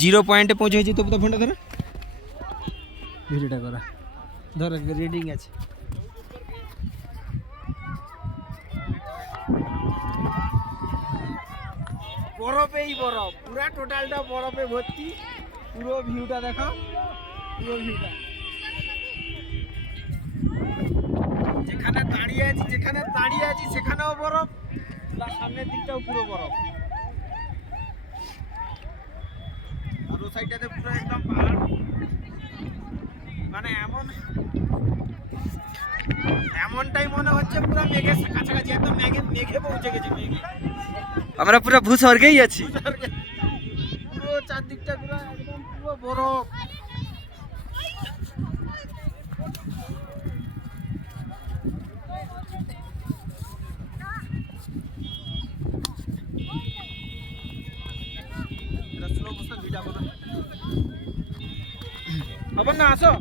Zero পয়েন্টে পৌঁছেছি। তো ফোনটা ধরো, ভিডিওটা করা ধরো, রিডিং আছে। বরফেই বরফ, পুরা টোটালটা বরফে ভর্তি। পুরো ভিউটা দেখো, পুরো ভিউটা। যেখানে দাঁড়িয়ে আছি সেখানেও বরফ, প্লাস সামনের দিকটাও পুরো বরফ। আর ও সাইডটাতে পুরো একদম পাহাড়। মানে এমনটাই মনে হচ্ছে পুরো মেঘের কাছাকাছি, একদম মেঘে পৌঁছে গেছে। আমরা পুরো ভূস্বর্গেই আছি। পুরো চারদিকটা পুরো একদম পুরো বরফ। স্লো মোশন ভিডিও করো। খবর না আসো।